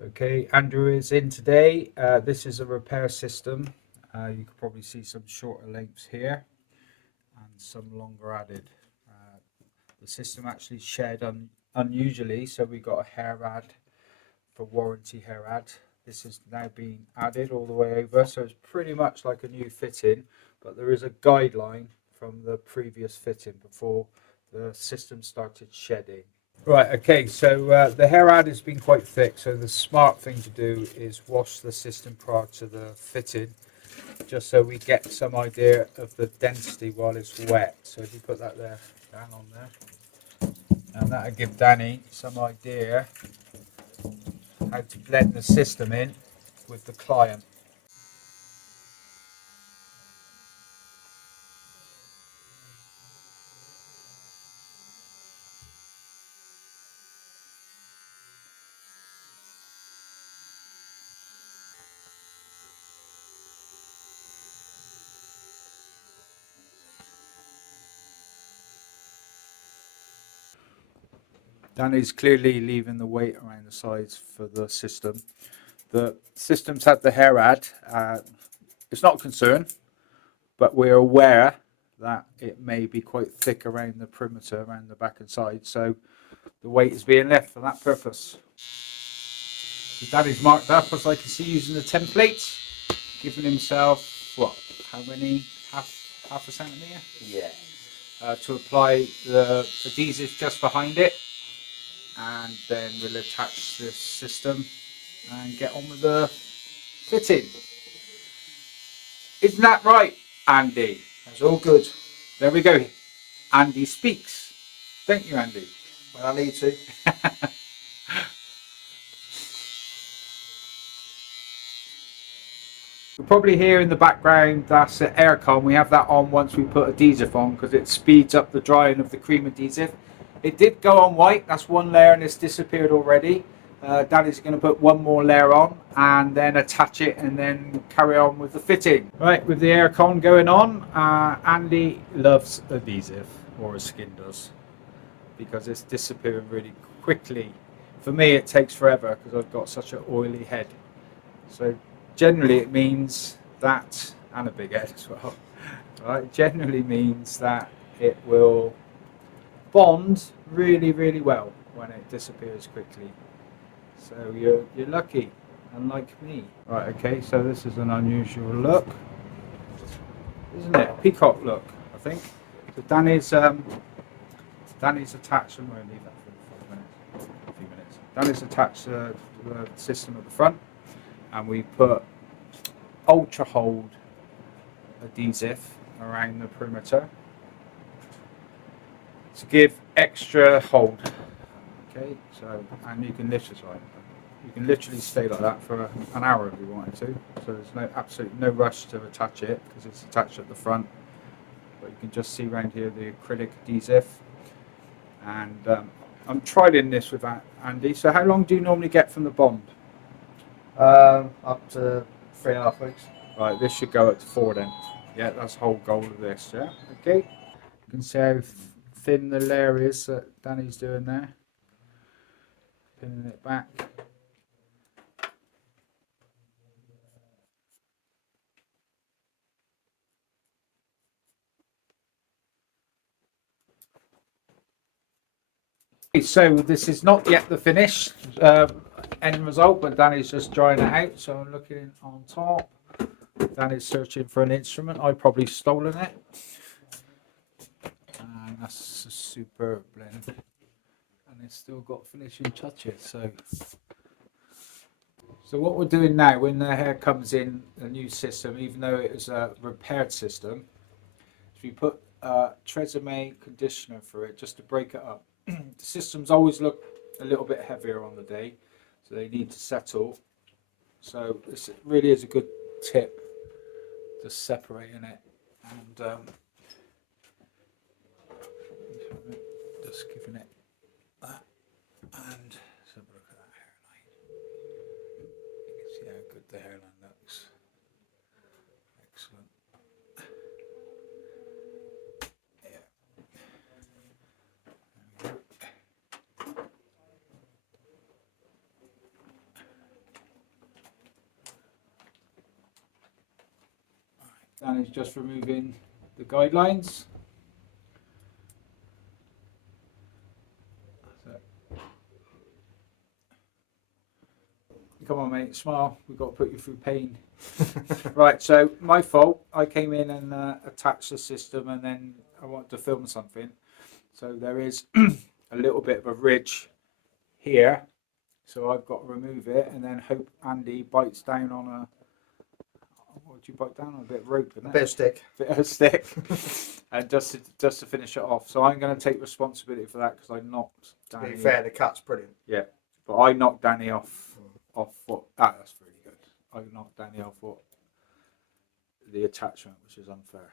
Okay, Andrew is in today. This is a repair system. You can probably see some shorter lengths here and some longer added. The system actually shed unusually, so we got a hair add for warranty hair add. This is now being added all the way over, so it's pretty much like a new fitting, but there is a guideline from the previous fitting before the system started shedding. Right, okay, so the hair add has been quite thick, so the smart thing to do is wash the system prior to the fitting, just so we get some idea of the density while it's wet. So if you put that there, down on there, and that'll give Danny some idea how to blend the system in with the client. Danny's clearly leaving the weight around the sides for the system. The system's had the hair add. It's not a concern, but we're aware that it may be quite thick around the perimeter, around the back and side, so the weight is being left for that purpose. So Danny's marked up, as I can see, using the template, giving himself, what, how many, half a centimetre? Yeah. To apply the adhesive just behind it, and then we'll attach this system and get on with the fitting. Isn't that right, Andy? That's all good. There we go. Andy speaks. Thank you, Andy. When I need to. You'll probably hear in the background that's the aircon. We have that on once we put adhesive on because it speeds up the drying of the cream adhesive. It did go on white. That's one layer and it's disappeared already. Danny's going to put one more layer on and then attach it and then carry on with the fitting. Right, with the aircon going on, Andy loves adhesive, or his skin does, because it's disappearing really quickly. For me, it takes forever because I've got such an oily head. So generally it means that, and a big head as well, right? Generally means that it will bond really, really well when it disappears quickly. So you're lucky, unlike me. Right, okay, so this is an unusual look, isn't it? Peacock look, I think. So Danny's attached, I'm going to leave that for a few minutes. Danny's attached the system at the front, and we put ultra hold adhesive around the perimeter to give extra hold. Okay, so, and you can lift it, right? You can literally stay like that for an hour if you wanted to. So there's absolutely no rush to attach it because it's attached at the front. But you can just see around here the acrylic adhesive. And I'm trialing this with Andy. So how long do you normally get from the bond? Up to 3.5 weeks. Right, this should go up to 4 then. Yeah, that's the whole goal of this, yeah? Okay. You can see how thin the layer is that Danny's doing there. Pinning it back. So this is not yet the finished end result, but Danny's just drying it out. So I'm looking on top. Danny's searching for an instrument. I've probably stolen it. And that's a superb blend. And it's still got finishing touches. So what we're doing now, when the hair comes in a new system, even though it is a repaired system, is we put Tresemme conditioner for it just to break it up. The systems always look a little bit heavier on the day, so they need to settle. So this really is a good tip, just separating it and just giving it that. And let's have a look at that hairline. You can see how good the hairline looks. Excellent. Danny's just removing the guidelines. Come on, mate, smile. We've got to put you through pain. Right, so my fault. I came in and attached the system, and then I wanted to film something. So there is a little bit of a ridge here. So I've got to remove it, and then hope Andy bites down on a. What would you bite down on? A bit of rope, isn't it? A bit of stick. Bit of stick, and just to finish it off. So I'm going to take responsibility for that because I knocked To Danny. be fair, the cut's brilliant. Yeah, but I knocked Danny off what. That's really good. I knocked Danny off what the attachment, which is unfair.